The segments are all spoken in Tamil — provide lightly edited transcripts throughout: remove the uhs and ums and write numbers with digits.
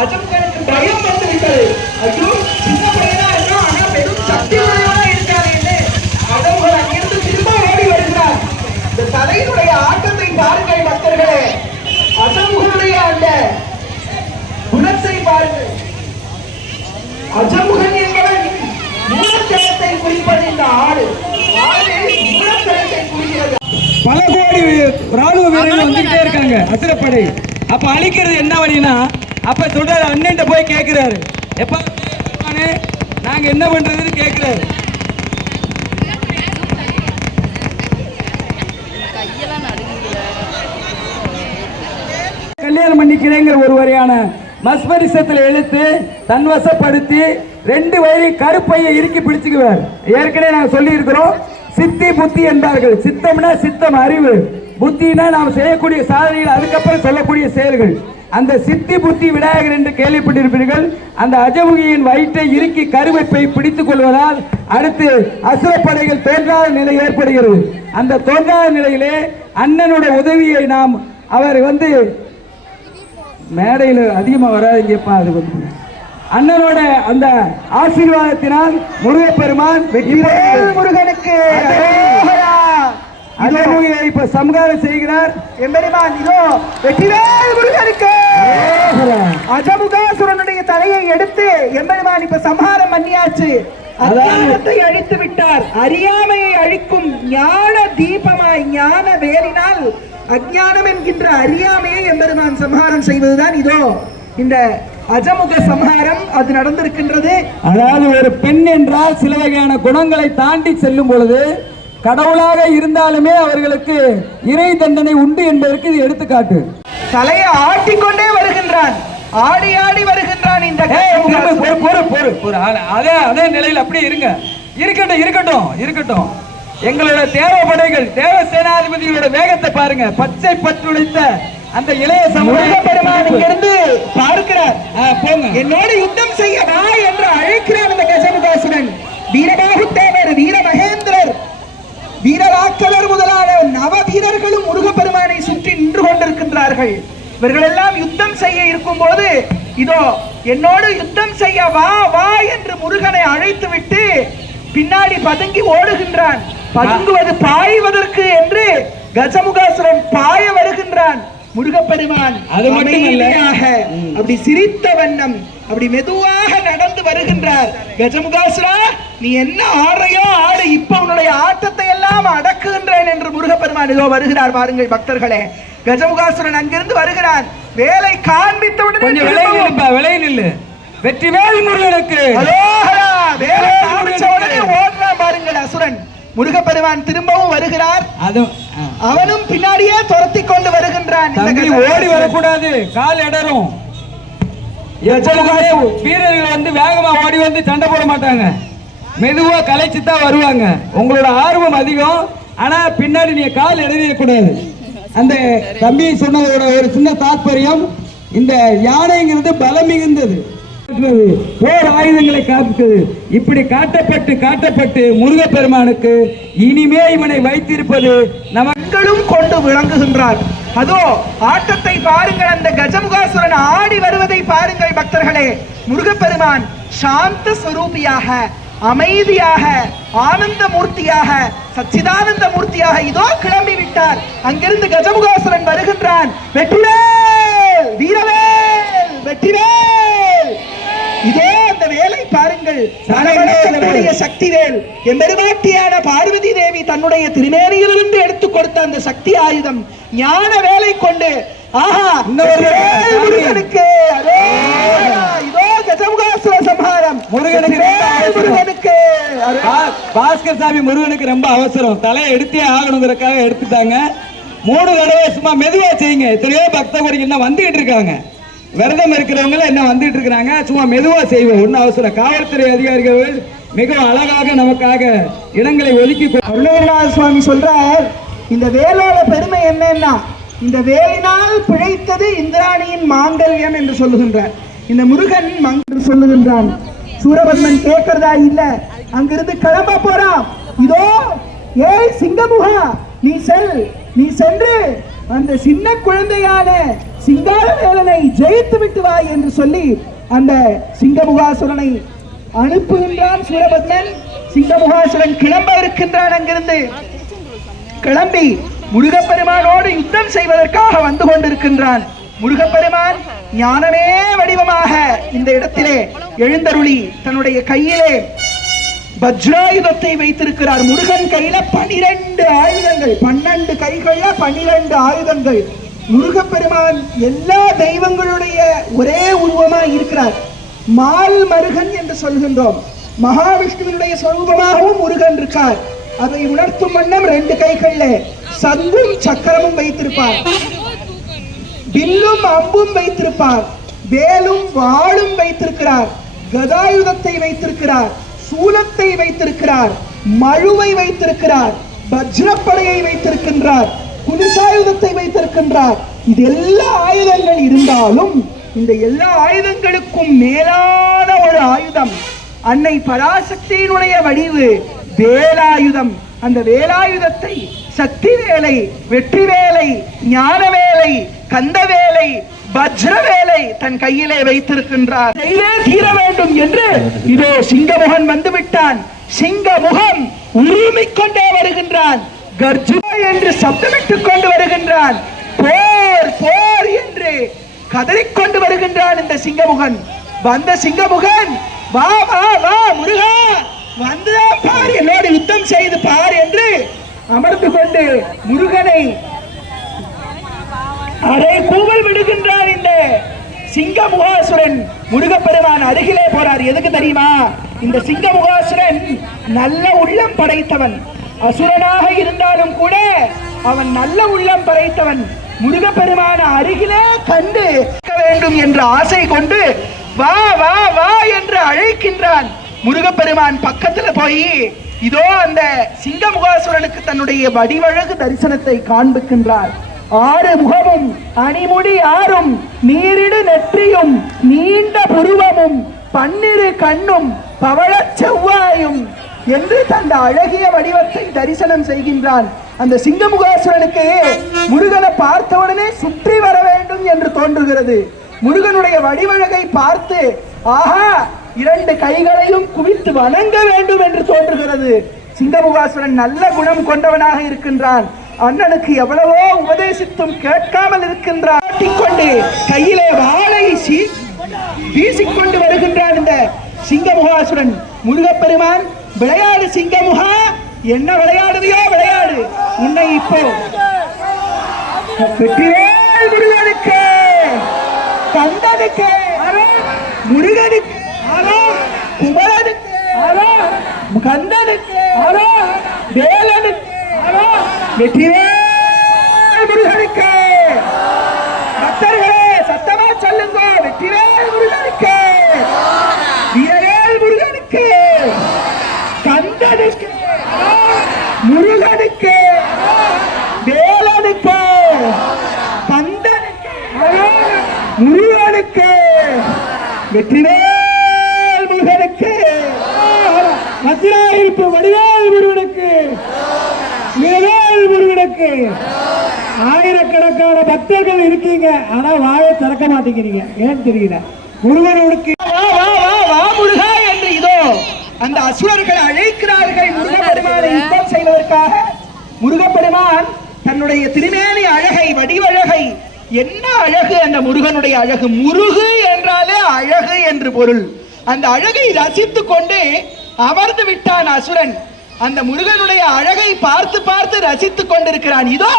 அஜமுகனுக்கு பயம் வந்து விட்டது. ஐயோ, சின்ன பையனா இருக்கான், ஆனா பெரும் சக்தி உடையவனா இருக்கானே. அஜமுகன் அங்கிருந்து திரும்ப ஓடி வருகிறார். இந்த தலையினுடைய ஆட்டத்தை பாருங்கள் பக்தர்களே. அஜமுகனுடைய அந்த குணத்தை பாருங்கள். அஜமுகன் என்பவன் மூலத்தனத்தை குறிப்பது. இந்த ஆடு மூலத்தனத்தை குறிக்கிறது. பல கோடி ராணுவ வீரர்கள் வந்துகிட்டே இருக்காங்க அசுரப்படை. அப்ப அழிக்கிறது என்ன வழினா, அப்ப சொல்றாரு, அண்ணன் போய் கேட்கிறாரு, எப்ப நாங்க என்ன பண்றதுன்னு கேட்கிறாரு. கல்யாணம் பண்ணிக்கிறேங்கிற ஒரு வரையான மஸ்மரிசத்தில் எழுத்து தன்வசப்படுத்தி 2 வயது கருப்பையை இறுக்கி பிடிச்சுக்குவார். ஏற்கனவே நாங்கள் சொல்லி இருக்கிறோம், சித்தி புத்தி என்பார்கள். சித்தம்னா சித்தம் அறிவு, புத்தினா நாம் செய்யக்கூடிய சாதனைகள், அதுக்கப்புறம் சொல்லக்கூடிய செயல்கள். அந்த சித்தி புத்தி விநாயகர் என்று கேள்விப்பட்டிருப்பீர்கள். அந்த அஜமுகியின் வயிற்றை இறுக்கி கருவைப்பை பிடித்துக் கொள்வதால் அடுத்து அசுரப்படைகள் தோன்றாத நிலை ஏற்படுகிறது. அந்த தோன்றாத நிலையிலே அண்ணனோட உதவியை நாம் அவர் மேடையில் அதிகமாக வராதுங்கப்பா. அது அண்ணனோட அந்த ஆசீர்வாதத்தினால் முருகப்பெருமான் முருகனுக்கு இப்ப சம்ஹாரம் செய்கிறார் எம்பெருமான். இதோ வெற்றிவேல் முருகனுக்கு. அஜமுகாசுரனுடைய தலையை எடுத்து எம்பெருமான் இப்ப சம்ஹாரம் பண்ணியாச்சு. அஜானத்தை அழித்து விட்டார். அறியாமையை அழிக்கும் ஞான தீபமாய் ஞான வேலினால் அஞ்ஞானம் என்கின்ற அறியாமையை எம்பெருமான் சம்ஹாரம் செய்வதுதான் இதோ இந்த அஜமுக சம்ஹாரம். அது நடந்திருக்கின்றது. அதாவது ஒரு பெண் என்றால் சில வகையான குணங்களை தாண்டி செல்லும் பொழுது கடவுளாக இருந்தாலுமே அவர்களுக்கு இறை தண்டனை உண்டு என்பதற்கு இது எடுத்துக்காட்டு. தலையை ஆட்டிக்கொண்டே வருகின்றான், ஆடி ஆடி வருகின்றான். இந்த அதே நிலையில் அப்படியே இருங்க. இருக்கட்டும் இருக்கட்டும் இருக்கட்டும். எங்களோட தேவப்படைகள் தேவ சேனாதிபதிகளோட வேகத்தை பாருங்க. பச்சை பற்றுழைத்த அந்த இளைய சமூக பெருமான் இங்கிருந்து பார்க்கிறார். போங்க, என்னோட யுத்தம் செய்ய வா என்று அழைக்கிறார் இந்த கஜமுகாசுரன். வீரபாகுத்தேவர், வீர மகேந்திரர், வீரராக்கவர் முதலான நவ வீரர்களும் முருகப்பெருமானை சுற்றி நின்று கொண்டிருக்கின்றார்கள். இவர்கள் எல்லாம் யுத்தம் செய்ய இருக்கும் போது இதோ என்னோடு யுத்தம் செய்ய வா வா என்று முருகனை அழைத்து விட்டு பின்னாடி பதுங்கி ஓடுகின்றான். பதுங்குவது பாய்வதற்கு என்று கஜமுகாசுரன் பாய வருகின்றான். முருகப்பெருமான் அது அமைதியாக அப்படி சிரித்த வண்ணம் அப்படி மெதுவாக நடந்து வருகின்றார். கஜமுகாசுரா, நீ என்ன ஆடுறையோ ஆடு, இப்ப உன்னுடைய ஆட்டத்தை எல்லாம் அடக்குகின்றேன் என்று முருகப்பெருமான் இதோ வருகிறார். பாருங்கள் பக்தர்களே, கஜமுகாசுரன் அங்கிருந்து வருகிறான். வேலை காண்பித்த உடனே விலை நில்லு. வெற்றிவேல் முருகனுக்கு. வேலை காண்பித்த உடனே ஓடுறான் பாருங்கள் அசுரன். முருகப்பெருமான் திரும்பவும் வருகிறார். அவனும் பின்னாடியே துரத்தி கொண்டு வருகின்றான். ஓடி வரக்கூடாது, கால் இடரும். வீரர்கள் வேகமா ஓடி வந்து சண்டை போட மாட்டாங்க, மெதுவா கலைச்சுதான் வருவாங்க. உங்களோட ஆர்வம் அதிகம், ஆனா பின்னாடி நீங்க கால் இடறிய கூடாது. அந்த தம்பி சொன்னதோட ஒரு சின்ன தாற்பயம், இந்த யானைங்கிறது பலம் மிகுந்தது, போர் ஆயுதங்களை காத்தது. இப்படி காட்டப்பட்டு முருகப்பெருமானுக்கு இனிமே இவனை வைத்திருப்பது நமக்களும் கொண்டு விளங்குகின்றார். அதோ ஆட்டத்தை பாருங்கள். அந்த கஜமுகாசுரன் ஆடி வருவதை பாருங்கள் பக்தர்களே. முருகப்பெருமான் சாந்த ஸ்வரூபியாக, அமைதியாக, ஆனந்த மூர்த்தியாக, சச்சிதானந்த மூர்த்தியாக இதோ கிளம்பி விட்டார். அங்கிருந்து கஜமுகாசுரன் வருகின்றான். வெற்றிவேல், வீரவேல், வெற்றிவேல். இதே அந்த வேலை பாருங்கள். சக்திவேல் எம்பெருமாட்டியான பார்வதி தேவி தன்னுடைய திருமேனியிலிருந்து எடுத்துக் கொடுத்த அந்த சக்தி ஆயுதம் ஞான வேலை கொண்டு முருகனுக்கு. இதோ கஜமுகாசுர சம்ஹாரம் முருகனுக்கு. பாஸ்கர் சாமி முருகனுக்கு ரொம்ப அவசரம், தலையை எடுத்தே ஆகணுங்கிறதுக்காக எடுத்துட்டாங்க. 3 தடவை சும்மா மெதுவா செய்யுங்க. எத்தனையோ பக்த கோடிகள் என்ன வந்துகிட்டு இருக்காங்க, விரதம் இருக்கிறவங்க என்ன வந்துட்டு இருக்கிறாங்க. சும்மா மெதுவா செய்வோம், ஒன்னும் அவசரம். காவல்துறை அதிகாரிகள் மிகவும் அழகாக நமக்காக இடங்களை ஒதுக்கி. அருணகிரிநாத சுவாமி சொல்றார், இந்த வேலோட பெருமை என்னன்னா, இந்த வேலினால் பிழைத்தது இந்திராணியின் மாங்கல்யம் என்று சொல்லுகின்றார். இந்த முருகன் மங்கல் சொல்லுகின்றான். சூரபத்மன் கேட்கிறதா இல்ல, அங்கிருந்து கிளம்ப போறான். இதோ ஏய் சிங்கமுகா, நீ சென்று அந்த சின்ன குழந்தையான சிங்காரவேலனை ஜெயித்து விட்டு வா என்று சொல்லி அந்த சிங்கமுகாசுரனை அனுப்புகின்றான் சூரபத்மன். சிங்கமுகாசுரன் கிளம்ப இருக்கின்றான். அங்கிருந்து கிளம்பி முருகப்பெருமானோடு யுத்தம் செய்வதற்காக வந்து கொண்டிருக்கின்றான். முருகப்பெருமான் ஞானமே வடிவமாக இந்த இடத்திலே எழுந்தருளி தன்னுடைய கையிலே வஜ்ராயுதத்தை வைத்திருக்கிறார். முருகன் கையில 12 ஆயுதங்கள், 12 கைகள்ல 12 ஆயுதங்கள். முருகப்பெருமான் எல்லா தெய்வங்களுடைய ஒரே உருவமாய் இருக்கிறார். மால் மருகன் என்று சொல்கின்றோம். மகாவிஷ்ணுவினுடைய சொரூபமாகவும் முருகன் இருக்கார். அதை உணர்த்தும் வண்ணம் 2 கைகள்ல சங்கும் சக்கரமும் வைத்திருப்பார். வில்லும் அம்பும் வைத்திருப்பார். வேலும் வாளும் வைத்திருக்கிறார். கதாயுதத்தை வைத்திருக்கிறார். சூலத்தை வைத்திருக்கிறார். மழுவை வைத்திருக்கிறார். வஜ்ரப்படையை வைத்திருக்கின்றார். குடிசாயுதத்தை வைத்திருக்கின்றார். இது எல்லா ஆயுதங்கள் இருந்தாலும் இந்த எல்லா ஆயுதங்களுக்கும் மேலான ஒரு ஆயுதம் அன்னை பராசக்தியினுடைய வடிவு வேலாயுதம். அந்த வேலாயுதத்தை சக்தி வேலை, வெற்றி வேலை, ஞான வேலை, கந்த வேலை, வஜ்ர வேலை தன் கையிலே வைத்திருக்கின்றார். தீர வேண்டும் என்று இதோ சிங்கமுகன் வந்து விட்டான். சிங்கமுகம் உருமிக் கொண்டே வருகின்றான். கர்ஜுனா என்று சப்தமிட்டுக் கொண்டு வருகின்றான். போர் போர் என்று கதறிக்கொண்டு வருகின்றான் இந்த சிங்கமுகன். வந்த சிங்கமுகன் வா வா வா முருகா வந்துதான் பார், என்னோடு யுத்தம் செய்து பார் என்று அமர்ந்து கொண்டு முருகனை அரை கூவல் விடுகின்றார். இந்த சிங்கமுகாசுரன் முருகப்பெருமான் அருகிலே போறார். எதுக்கு தெரியுமா? இந்த சிங்கமுகாசுரன் நல்ல உள்ளம் படைத்தவன். அசுரனாக இருந்தாலும் கூட அவன் நல்ல உள்ளம் படைத்தவன். முருகப்பெருமான அருகிலே கண்டு வேண்டும் என்ற ஆசை கொண்டு வா வா வா என்று அழைக்கின்றான். முருகப்பெருமான் பக்கத்துல போய் இதோ அந்த சிங்கமுகாசுரனுக்கு தன்னுடைய வடிவழகு தரிசனத்தை காண்பிக்கின்றார். 6 முகமும் அணிமுடி 6ம் நீரிடு நெற்றியும் நீண்ட புருவமும் 12 கண்ணும் பவளச் செவ்வாயும் என்று தந்த அழகிய வடிவத்தை தரிசனம் செய்கின்றான். அந்த சிங்கமுகாசுரனுக்கு முருகனை பார்த்தவுடனே சுற்றி வர வேண்டும் என்று தோன்றுகிறது. முருகனுடைய வடிவழகை பார்த்து ஆஹா 2 கைகளையும் குவித்து வணங்க வேண்டும் என்று தோன்றுகிறது. சிங்கமுகாசுரன் நல்ல குணம் கொண்டவனாக இருக்கின்றான். அண்ணனுக்கு எவ்வளவோ உபதேசித்தும் கேட்காமல் இருக்கின்றான். கையிலே வாளை வீசிக்கொண்டு வருகின்றான் இந்த சிங்கமுகாசுரன். முருகப்பெருமான் விளையாடு சிங்கமுகா, என்ன விளையாடுறியோ விளையாடு, உன்னை இப்போ வெற்றிவேல் முருகனுக்கு, கந்தனுக்கு, முருகனுக்கு, குமரனுக்கு, கந்தனுக்கு, வேலனுக்கு, வெற்றிவேல் முருகனுக்கு. பக்தர்களே சத்தமா சொல்லுங்க, வெற்றிவேல் முருகனுக்கு, வீரவேல் முருகனுக்கு, கந்தனுக்கு, முருகனுக்கு, வேலனுக்கு, கந்தனுக்கு, முருகனுக்கு, வெற்றிவேல் முருகனுக்கு, வஜ்ராயிருப்பு வடிவேல் முருகனுக்கு, வீரவேல் முருகனுக்கு. ஆயிரக்கணக்கான பக்தர்கள் இருக்கீங்க, ஆனா வாயை திறக்க மாட்டேங்கிறீங்க, ஏன் தெரியல. முருகனுக்கு முருகா என்று இதோ அந்த அசுரர்கள் அழைக்கிறார்கள் முருகப்பெருமானை யுத்தம் செய்வதற்காக. முருகப்பெருமான் தன்னுடைய திருமேனி அழகை, வடிவழகை, என்ன அழகு அந்த முருகனுடைய அழகு. முருகு என்றாலே அழகு என்று பொருள். அந்த அழகை ரசித்துக் கொண்டு அமர்ந்து விட்டான் அசுரன். அந்த முருகனுடைய அழகை பார்த்து பார்த்து ரசித்துக் கொண்டிருக்கிறான். இதோ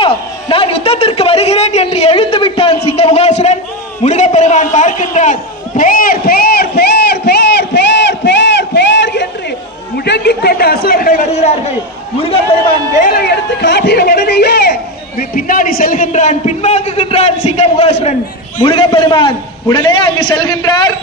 நான் யுத்தத்திற்கு வருகிறேன் என்று எழுந்து விட்டான் சிங்கமுகாசுரன். முருகப்பெருமான் பார்க்கின்றார். போர் போர் போர் போர் போர் போர் போர் என்று முழங்கிக் கொண்ட அசுரர்கள் வருகிறார்கள். முருகப்பெருமான் வேலை எடுத்து காட்டின உடனேயே பின்னாடி செல்கின்றான், பின்வாங்குகின்றான் சிங்கமுகாசுரன். முருகப்பெருமான் உடனே அங்கு செல்கின்றார்.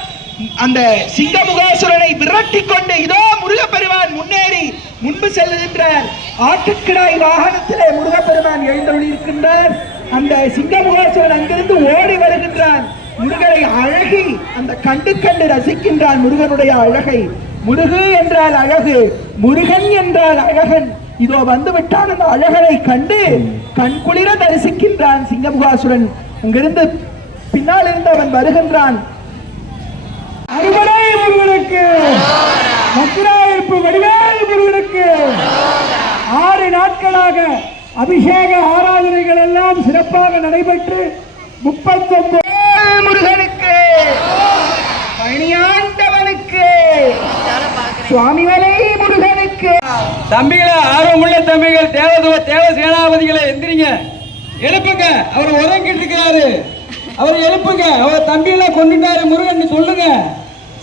அந்த சிங்கமுகாசுரனை விரட்டி கொண்டு இதோ முருகப்பெருமான் முன்னேறி முன்பு செல்கின்றார். ஆட்டுக்கிடாய் வாகனத்திலே முருகப்பெருமான் எழுந்தருளி இருக்கின்றார். அந்த சிங்கமுகாசுரன் அங்கிருந்து ஓடி வருகின்றான். முருகனை அழகி அந்த கண்டு கண்டு ரசிக்கின்றான் முருகனுடைய அழகை. முருகு என்றால் அழகு, முருகன் என்றால் அழகன். இதோ வந்து விட்டான். அந்த அழகனை கண்டு கண்குளிர தரிசிக்கின்றான் சிங்கமுகாசுரன். அங்கிருந்து பின்னால் இருந்து அவன் வருகின்றான். அறுபடை முருகனுக்கு, மத்திராயிருப்பு வடிவேல் முருகனுக்கு 6 நாட்களாக அபிஷேக ஆராதனைகள் எல்லாம் சிறப்பாக நடைபெற்று 39 முருகனுக்கு, பழனியாண்டவனுக்கு, சுவாமிமலை முருகனுக்கு. தம்பிகளை, ஆர்வமுள்ள தம்பிகள், தேவ சேனாபதிகளை எந்திரிங்க, எழுப்புங்க. அவர் உறங்கிட்டு இருக்கிறாரு, அவர் எழுப்புங்க. அவர் தம்பிகளை கொண்டுட்டாரு முருகன் சொல்லுங்க.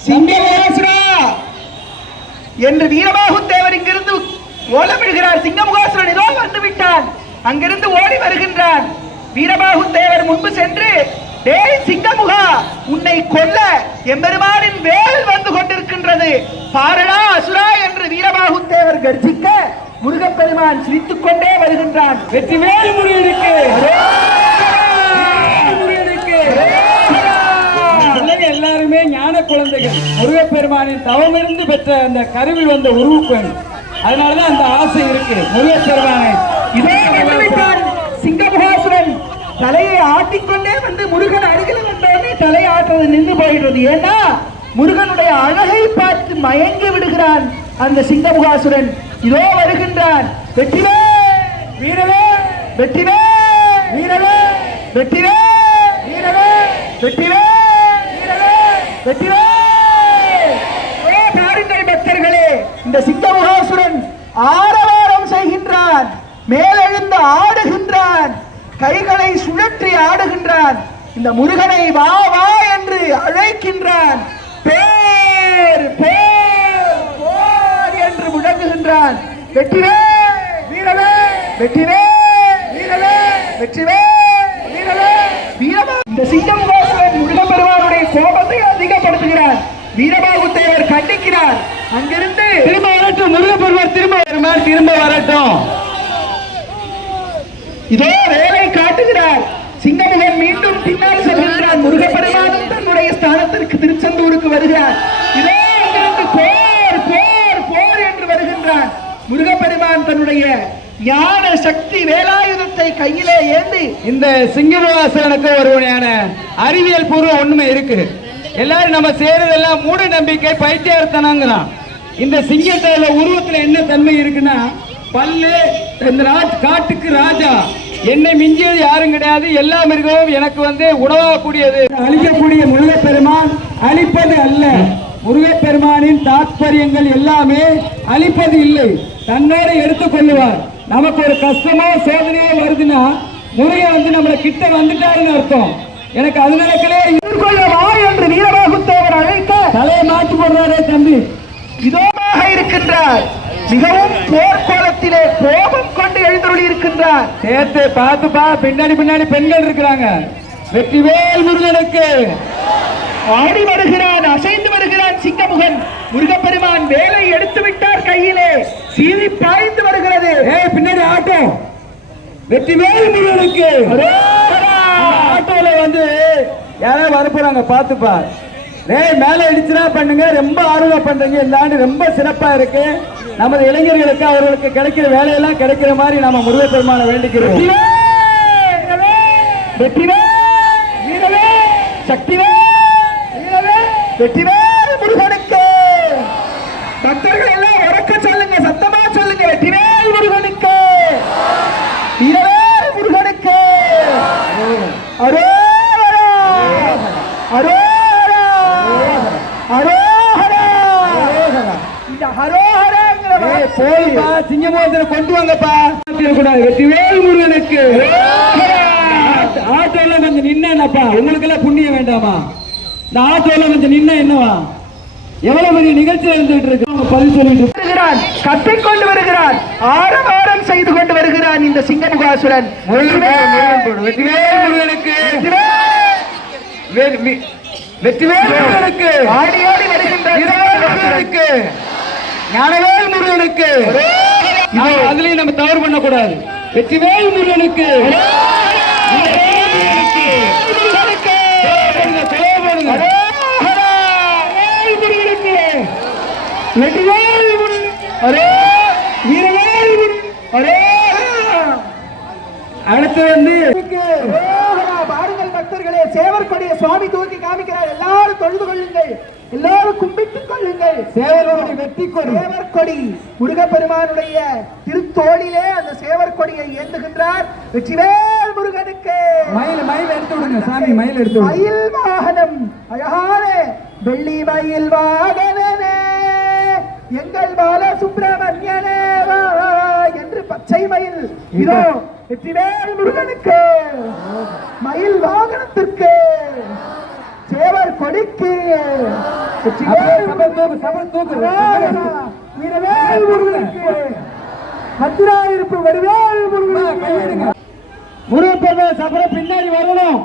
சிங்கமுகாசுரா என்று வீரபாகுத்தேவர் இங்கிருந்து ஓலமிடுகிறார். சிங்கமுகாசுரன் ஏதோ வந்து விட்டான். அங்கிருந்து ஓடி வருகின்றான். வீரபாகுத்தேவர் முன்பு சென்று, டேய் சிங்கமுகா, உன்னை கொல்ல எம்பெருமானின் வேல் வந்து கொண்டிருக்கின்றது, பாரடா அசுரா என்று வீரபாகுத்தேவர் கர்ஜிக்க முருகப்பெருமான் சிரித்துக் கொண்டே வருகின்றான். வெற்றிவேல் முருகனுக்கு, எல்லாருமே ஞான குழந்தைகள். முருகப்பெருமானின் தவமிருந்து பெற்ற அந்த கருவில் வந்த உருவப்பெண். அதனாலதான் அந்த ஆசை இருக்கு முருகப்பெருமானை. இதே வந்துவிட்டான் சிங்கமுகாசுரன். தலையை ஆட்டிக்கொண்டே வந்து முருகன் அருகில் வந்தோடனே தலை ஆட்டுறது நின்று போயிடுறது. ஏன்னா முருகனுடைய அழகை பார்த்து மயங்கி விடுகிறான் அந்த சிங்கமுகாசுரன். இதோ வருகின்றான். வெற்றிவே வீரவே, வெற்றிவே வீரவே, வெற்றிவே வீரவே, வெற்றிவே வெற்றிவே. பாருங்கள் பக்தர்களே, இந்த சிங்கமுகாசுரன் ஆரவாரம் செய்கின்றான், மேலெழுந்து ஆடுகின்றான், கைகளை சுழற்றி ஆடுகின்றான். இந்த முருகனை வா வா என்று அழைக்கின்றான். பேர் பேர் போர் என்று முழங்குகின்றான். வெற்றிவே வீரவே, வெற்றிவே வீரவே, வெற்றிவே வீரவே வீரமா. இந்த சிங்கமுகாசுரன் முருகப்பெருமானுடைய கோபத்தை அதிகப்படுத்துகிறார். வீரபாகுத்தேவர் கண்டிக்கிறார். அங்கிருந்து திரும்ப வரட்டும் முருகப்பெருமான், திரும்ப வரட்டும். இதோ வேலை காட்டுகிறார். சிங்கமுகன் மீண்டும் பின்னால் செல்கின்றான். முருகப்பெருமானும் தன்னுடைய ஸ்தானத்திற்கு திருச்செந்தூருக்கு வருகிறார். இதோ அங்கிருந்து போர் போர் போர் என்று வருகின்றான். முருகப்பெருமான் தன்னுடைய ஞான சக்தி வேலாயுதத்தை கையிலே ஏந்தி, இந்த சிங்கமுகாசுரனுக்கு ஒருவனையான அறிவியல் பூர்வ உண்மை இருக்கு. எல்லாரும் நம்ம செய்யறதெல்லாம் மூட நம்பிக்கை, பைத்தியார்த்தனாங்கிறான். இந்த சிங்கத்தோட உருவத்துல என்ன தன்மை இருக்குன்னா, பல்லு, இந்த காட்டுக்கு ராஜா, என்னை மிஞ்சியது யாரும் கிடையாது, எல்லா மிருகமும் எனக்கு உணவாகக்கூடியது. அழிக்கக்கூடிய முருகப்பெருமான் அழிப்பது அல்ல. முருகப்பெருமானின் தாற்பயங்கள் எல்லாமே அழிப்பது இல்லை, தன்னோடு எடுத்துக் கொள்ளுவார். நமக்கு ஒரு கஷ்டமோ சோதனையோ வருதுன்னா முருகன் நம்மளை கிட்ட வந்துட்டாருன்னு அர்த்தம். எனக்கு அது நடக்கலே எதிர்கொள்ளவா என்று வீரபாகுத்தேவர் அழைக்க தலையை மாற்றி போடுறாரே தம்பி. இதோமாக இருக்கின்றார். மிகவும் போர்க்கோலத்திலே கோபம் கொண்டு எழுந்தருளி இருக்கின்றார். சேர்த்து பார்த்துப்பா, பின்னாடி பெண்கள் இருக்கிறாங்க. வெற்றிவேல் முருகனுக்கு. ஆடி வருகிறான், அசைந்து வருகிறான் சிங்கமுகன். முருகப்பெருமான் வேலை எடுத்து விட்டார் கையிலே. சீறி பாய்ந்து வருகிறது. பின்னாடி ஆட்டோ. வெற்றிவேல் முருகனுக்கு. ஆட்டோல யாராவது வரப்போறாங்க, பார்த்துப்பா. மேல இடிச்சுனா பண்ணுங்க, ரொம்ப ஆர்வம் பண்றீங்க. எல்லாரும் ரொம்ப சிறப்பா இருக்கு. நமது இளைஞர்களுக்கு அவர்களுக்கு கிடைக்கிற வேலையெல்லாம் கிடைக்கிற மாதிரி நாம முருகப்பெருமானை வேண்டிக்கிறோம். வெற்றிவே வீரவே, சக்திவே வீரவே, வெற்றிவே முருகனுக்கு. பக்தர்கள் எல்லாம் உறக்க சொல்லுங்க, சத்தமா சொல்லுங்க. வெற்றிவேல் முருகனுக்கு, வீரவே முருகனுக்கு. அரோஹரா அரோஹரா அரோஹரா. இந்த ஹரோஹராங்கிற போய்ப்பா, சிங்கமோசனை கொண்டு வாங்கப்பா. வெற்றிவேல் முருகனுக்கு. ஆட்டோல கொஞ்சம் நின்னப்பா, உங்களுக்கு எல்லாம் புண்ணியம் வேண்டாமா? இந்த ஆட்டோல கொஞ்சம் நின்ன என்னவா? எவ்வளவு பெரிய நிகழ்ச்சி இருந்துட்டு இருக்கு. பதில் சொல்லிட்டு வருகிறான், கத்திக்கொண்டு வருகிறான், ஆரவாரம் செய்து கொண்டு வருகிறான் இந்த சிங்கமுகாசுரன். வெற்றிவேல் முருகனுக்கு. வெற்றிவேல் முருகனுக்கு. ஆடி ஆடி வருகின்ற ஞானவேல் முருகனுக்கு. அதுலயும் நம்ம தவறு பண்ண கூடாது. வெற்றிவேல் முருகனுக்கு. அடுத்து பாருங்கள் பக்தர்களே, சேவர் கொடியை சுவாமி தூக்கி காமிக்கிறார். எல்லாரும் தொழுது கொள்ளுங்கள், எல்லாரும் கும்பிட்டுக் கொள்ளுங்கள். சேவலோடு வெற்றி கொடி, சேவர் கொடி முருகப்பெருமானுடைய திருத்தோளிலே அந்த சேவர் கொடியை ஏந்துகின்றார். வெற்றிவேல் முருகனுக்கு. மயில் மயில் எடுத்து விடுங்க சாமி, மயில் எடுத்து விடுங்க. மயில் வாகனம் அழகான வெள்ளி மயில் வாகனனே எங்கள் பால சுப்பிரமணியனே என்று பச்சை மயில். இதோ வெற்றிவேல் முருகனுக்கு, மயில் வாகனத்திற்கு, சேவர் கொடிக்கு, வீரவேல் முருகனுக்கு, மதுராயிருப்பு வடிவேல் முருகனுக்கு. முருகப்பெருமான் சபரம் பின்னாடி வரணும்,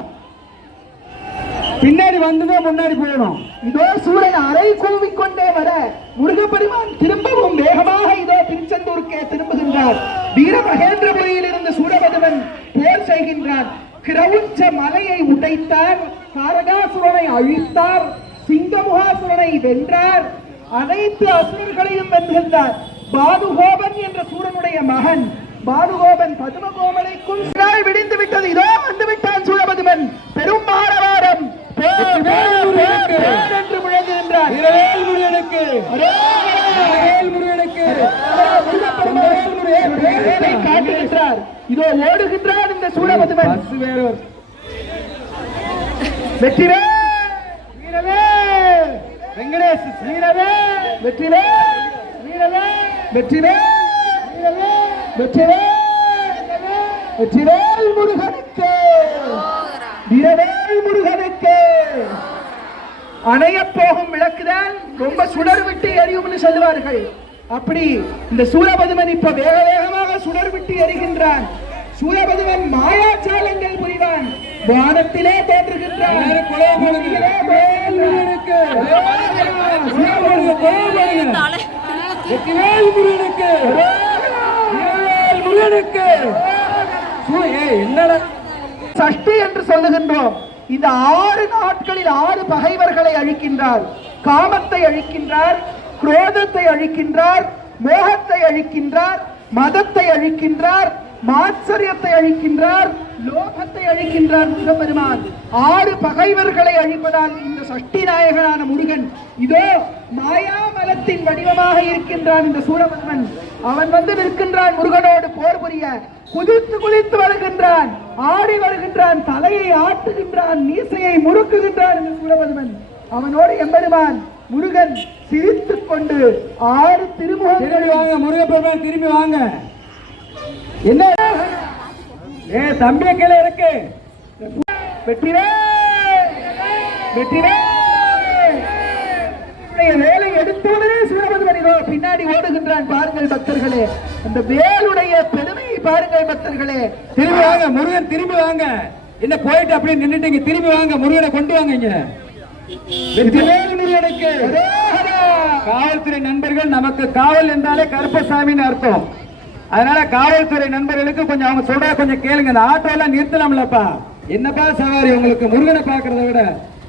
பின்னாடி வந்துதான் முன்னாடி போகணும். இதோ சூரன் அறை கூவிக்கொண்டே வர முருகப்பெருமான் திரும்பவும் வேகமாக இதோ திருச்செந்தூருக்கே திரும்புகின்றார். வீரமகேந்திரபுரியில் இருந்து சூரபதுமன் போர் செய்கின்றான். கிரவுஞ்ச மலையை உடைத்தார், தாரகாசுரனை அழித்தார், சிங்கமுகாசுரனை வென்றார், அனைத்து அசுரர்களையும் வென்றுகின்றார். பாதுகோபன் என்ற சூரனுடைய மகன் பாதுகோபன் பதுமகோபனைக்கும் விடிந்து விட்டது. இதோ வந்து விட்டான் சூரபதுமன். பெரும் ஆரவாரம் என்று முழங்குகின்றார். காட்டுகின்றார். இதோ ஓடுகின்றார் இந்த சூரபதுமன். வெற்றிவேல் வீரவேல் வெங்கடேஷ் வீரவேல் வெற்றிவேல் வீரவேல் வெற்றிவேல் வெற்றிவேல் வெற்றிவேல் முருகனுக்கு, வீரவேல் முருகனுக்கு. அணைய போகும் விளக்குதான் ரொம்ப சுடர் விட்டு எரியும்னு சொல்லுவார்கள். அப்படி இந்த சூரபதுமன் இப்ப வேக வேகமாக சுடர் விட்டு எரிகின்றான். சூரபதுமன் மாயாச்சாலங்கள் புரிவான். வானத்திலே தோன்றுகின்றான். சஷ்டி என்று சொல்லுகின்றோம். இந்த 6 நாட்களில் 6 பகைவர்களை அழிக்கின்றார். காமத்தை அழிக்கின்றார், குரோதத்தை அழிக்கின்றார், மோகத்தை அழிக்கின்றார், மதத்தை அழிக்கின்றார், மாச்சரியத்தை அழிக்கின்றார், லோகத்தை அழிக்கின்றார் முருகப்பெருமான். 6 பகைவர்களை அழிப்பதால் இந்த சஷ்டி நாயகனான முருகன் இதோ மாயாமலத்தின் வடிவமாக இருக்கின்றான். இந்த சூரபதுமன் அவன் வந்து நிற்கின்றான் முருகனோடு போர் புரிய. குதித்து குதித்து வருகின்றான், ஆடி வருகின்றான், தலையை ஆட்டுகின்றான், மீசையை முறுக்குகின்றான் இந்த சூரபதுமன். அவனோடு எம்பெருமான் முருகன் சிரித்துக் கொண்டு 6 திருமுகங்கள். வாங்க முருகப்பெருமான், திரும்பி வாங்க. என்ன தம்பிய கீழே இருக்கு. வேலை எடுத்தவனே சூரபதுமன் இதோ பின்னாடி ஓடுகின்றான். பாருங்கள் பக்தர்களே, அந்த வேலுடைய பெருமையை பாருங்கள் பக்தர்களே. திரும்பி வாங்க முருகன், திரும்பி வாங்க. என்ன போயிட்டு அப்படியே நின்றுட்டீங்க, திரும்பி வாங்க. முருகனை கொண்டு வாங்க இங்க. வெற்றிவேல் முருகனுக்கு. காவல்துறை நண்பர்கள், நமக்கு காவல் என்றாலே கருப்பசாமின்னு அர்த்தம். அதனால காவல்துறை நண்பர்களுக்கு கொஞ்சம் அவங்க சொல்ற கொஞ்சம் கேளுங்க. இந்த ஆட்டோ எல்லாம் நிறுத்தலாம்லப்பா. என்னப்பா சவாரி உங்களுக்கு முருகனை பாக்குறத விட.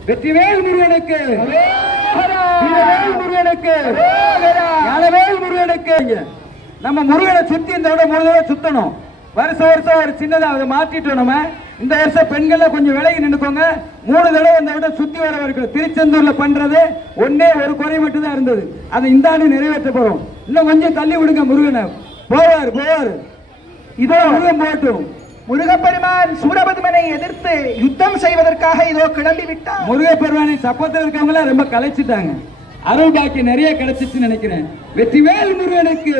வெற்றிவேல் முருகனுக்கு, முருகனுக்கு, ஞானவேல் முருகனுக்கு. நம்ம முருகனை சுத்தி இந்த விட 3 தடவை சுத்தணும். வருஷம் வருஷம் ஒரு சின்னதா அதை மாற்றிட்டோம். நம்ம இந்த வருஷம் பெண்கள் கொஞ்சம் விலகி நின்னுக்கோங்க. 3 தடவை இந்த விட சுத்தி வர வரைக்கும். திருச்செந்தூர்ல பண்றது ஒன்னே ஒரு குறை மட்டும் தான் இருந்தது. அதை இந்த ஆண்டு நிறைவேற்ற போறோம். இன்னும் கொஞ்சம் தள்ளி விடுங்க முருகனை. போவார் போவார். இதோ முருகன் போட்டும். முருகப்பெருமான் சூரபதுமனை எதிர்த்து யுத்தம் செய்வதற்காக இதோ கிளம்பி விட்டார். முருகப்பெருமானை சப்பத்தில் இருக்கவங்கள ரொம்ப கலைச்சிட்டாங்க. அருள் பாக்கி நிறைய கிடைச்சிச்சுன்னு நினைக்கிறேன். வெற்றிவேல் முருகனுக்கு.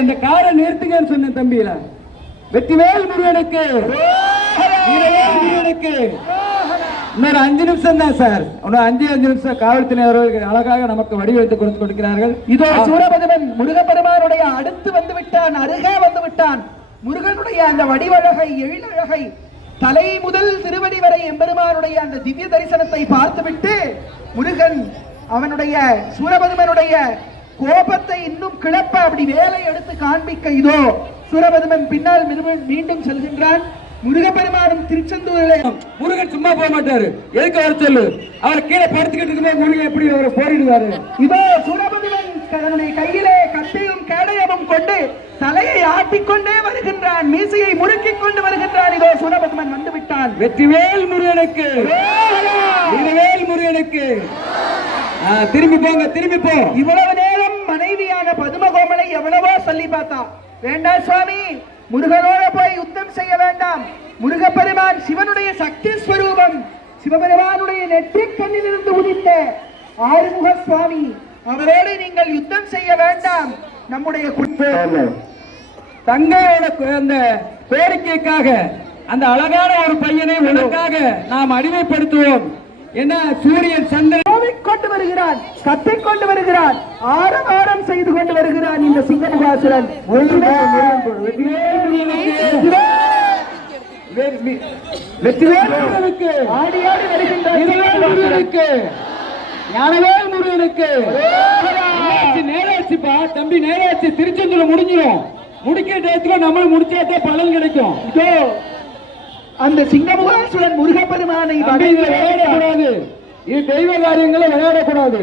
இந்த காரை நிறுத்துங்கன்னு சொன்ன தம்பியில. வெற்றிவேல் முருகனுக்கு, முருகனுக்கு. இன்னொரு 5 நிமிஷம் தான் சார். இன்னும் 5 நிமிஷம் காவல்துறையினர்கள் அழகாக நமக்கு வடிவமைத்து கொடுக்கிறார்கள். இதோ சூரபதுமன் முருகப்பெருமானுடைய அடுத்து வந்து விட்டான், அருகே வந்து விட்டான். முருகனுடைய அந்த வடிவழகை, எழிலழகை, தலை முதல் திருவடி வரை எம்பெருமானுடைய அந்த திவ்ய தரிசனத்தை பார்த்துவிட்டு முருகன் அவனுடைய சூரபதுமனுடைய கோபத்தை இன்னும் கிளப்ப அப்படி வேலை எடுத்து காண்பிக்க இதோ சூரபதுமன் பின்னால் மீண்டும் செல்கின்றான். முருகப்பெருமானும் திருச்செந்தூரில் முருகன் சும்மா போக மாட்டாரு. எதுக்கு வர சொல்லு. அவர் கீழே படுத்துக்கிட்டு இருக்கும்போது முருகன் எப்படி அவரை போரிடுவாரு. இதோ சூரபதுமன் தன்னுடைய கையிலே கட்டையும் கேடயமும் கொண்டு தலையை ஆட்டிக்கொண்டே வருகின்றான், மீசையை முறுக்கிக் கொண்டு வருகின்றான். இதோ சூரபத்மன் வந்து விட்டான். வெற்றிவேல் முருகனுக்கு, வீரவேல் முருகனுக்கு. திரும்பி போங்க, திரும்பி போ. இவ்வளவு நேரம் மனைவியான பதுமகோமலை எவ்வளவோ சொல்லி பார்த்தா, வேண்டாம் சுவாமி, முருகனோட போய் யுத்தம் செய்ய வேண்டாம். முருகப்பெருமான் சிவனுடைய சக்தி ஸ்வரூபம், சிவபெருமானுடைய நெற்றிக் கண்ணிலிருந்து உதித்த ஆறுமுக சுவாமி, அவரோடு நீங்கள் யுத்தம் செய்ய வேண்டாம். நம்முடைய தங்கையோட அந்த கோரிக்கைக்காக அந்த அழகான ஒரு பையனை உனக்காக நாம் அடிமைப்படுத்துவோம். என்ன சூரியன் சந்திரன் கொண்டு வருகிறான், கத்தை கொண்டு வருகிறான், ஆரவாரம் செய்து கொண்டு வருகிறான் இந்த சிங்கமுகாசுரன். வெற்றிவேலுக்கு, ஆடி ஆடி வருகின்ற ஞானவேல் முருகனுக்கு. நேராச்சுப்பா தம்பி, நேராச்சு. திருச்செந்தூர் முடிஞ்சிடும். முடிக்கிற டயத்துல நம்மளும் முடிச்சாதான் பலன் கிடைக்கும். இதோ அந்த சிங்கமுகாசுரன் முருகப்பெருமானை விளையாடக்கூடாது. இது தெய்வ காரியங்களை விளையாடக்கூடாது.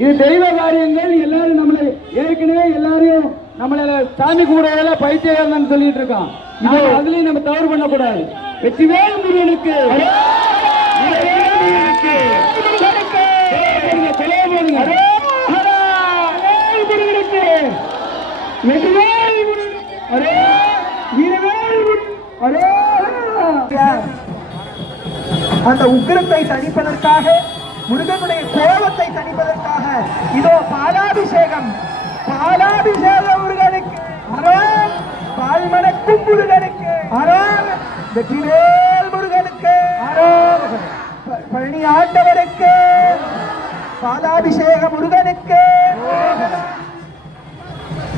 இது தெய்வ காரியங்கள். எல்லாரும் நம்மளை ஏற்கனவே எல்லாரையும் நம்மள சாமி கூட பைத்தியம் சொல்லிட்டு இருக்கோம். அதுலயும் நம்ம தவறு பண்ணக்கூடாது. வெற்றிவேல் முருகனுக்கு. அந்த உக்கிரத்தை தணிப்பதற்காக, முருகனுடைய கோபத்தை தணிப்பதற்காக இதோ பாலாபிஷேகம். பாலாபிஷேகம் முருகனுக்கு, அரோம். பால்மணக்கும் முருகனுக்கு, அரோம். வெற்றிவேல் முருகனுக்கு, அரோம். பழனி ஆண்டவருக்கு பாலாபிஷேகம் முருகனுக்கு.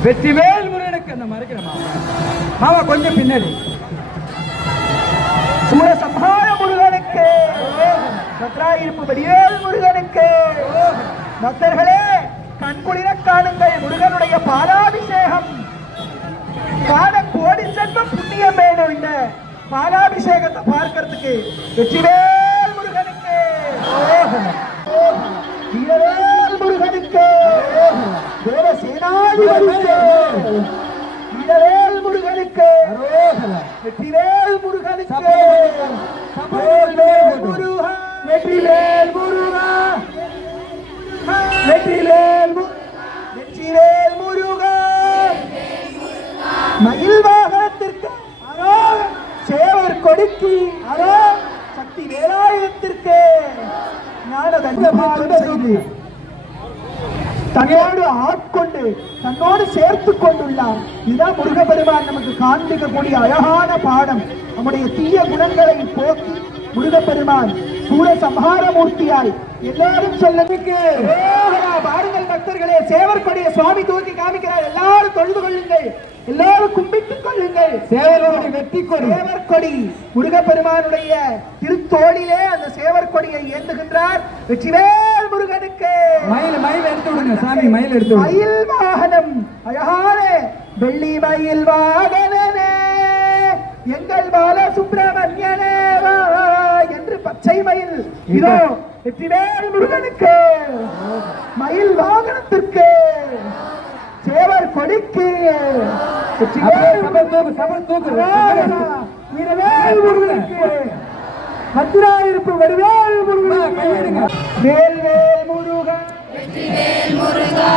வெற்றிவேல் முருகனுக்கு. அந்த மறைக்கிறமா மாமா கொஞ்சம் பின்னாடி. சூரசம்ஹார முருகனுக்கு, பத்ராயிருப்பு வடிவேல் முருகனுக்கு. பக்தர்களே, கண்குளிர காணுங்கள் முருகனுடைய பாலாபிஷேகம். காண கோடி செல்வம் புண்ணியம் வேணும் இந்த பாலாபிஷேகத்தை பார்க்கறதுக்கு. வெற்றிவேல் முருகனுக்கு, வீரவேல் முருகனுக்கு, தேவசேனாதிபதிக்கு, வீரவேல் முருகனுக்கு, வெற்றிவேல் முருகனுக்கு, வெற்றிவேல் முருகா, வெற்றிவேல் முருகா, வெற்றிவேல் வெற்றிவேல் முருகா. மயில் வாகனத்திற்கு சேவர் கொடுக்கி, சக்தி வேலாயுதத்திற்கு தன்னோடு ஆட்கொண்டு தன்னோடு சேர்த்துக் கொண்டுள்ளார். இதுதான் முருகப்பெருமான் நமக்கு காண்பிக்கக்கூடிய அழகான பாடம். நம்முடைய தீய குணங்களை போக்கி முருகப்பெருமான் சூரசம்ஹார மூர்த்தியால் எல்லாரும் சொல்லுங்க. பாருங்கள் பக்தர்களே, சேவர் கொடிய சுவாமி தூக்கி காமிக்கிறார். எல்லாரும் தொழுது கொள்ளுங்கள், எல்லாரும் கும்பிட்டுக் கொள்ளுங்கள். சேவரோடு வெற்றி கொடி, சேவர் கொடி முருகப்பெருமானுடைய திருத்தோளிலே அந்த சேவர் கொடியை ஏந்துகின்றார். வெற்றிவேல் முருகனுக்கு. மயில் எடுத்து விடுங்க சாமி, மயில் எடுத்து. மயில் வாகனம், அழகான வெள்ளி மயில் வாகனனே எங்கள் பால சுப்பிரமணியனே என்று பச்சை மயில். இதோ வெற்றிவேல் முருகனுக்கு, மயில் வாகனத்திற்கு, சேவர் கொடிக்கு, வீரவேல் முருகனுக்கு, பத்திராயிருப்பு வடிவேல் முருகனுக்கு. வேல்வேல் முருகா, வெற்றிவேல் முருகா,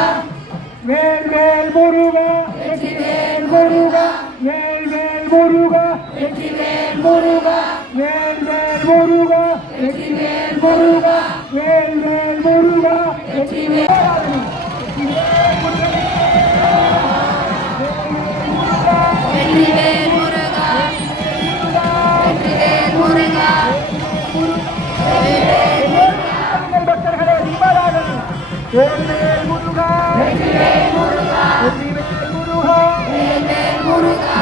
வேல்வேல் முருகா, வெற்றிவேல் முருகா, வேல்வேல் முருகா, வெற்றிவேல் முருகா, வேல்வேல் முருகா, வெற்றிவேல் முருகா, வேல்வேல் முருகா, வெற்றிவேல் வெற்றிவேல் முருகா, வெற்றிவேல் முருகா, பக்தர்களே, தீபாராதனை. வேல்வேல் முருகா, வெற்றிவேல் முருகா, வெற்றிவேல் முருகா, வெற்றிவேல் முருகா,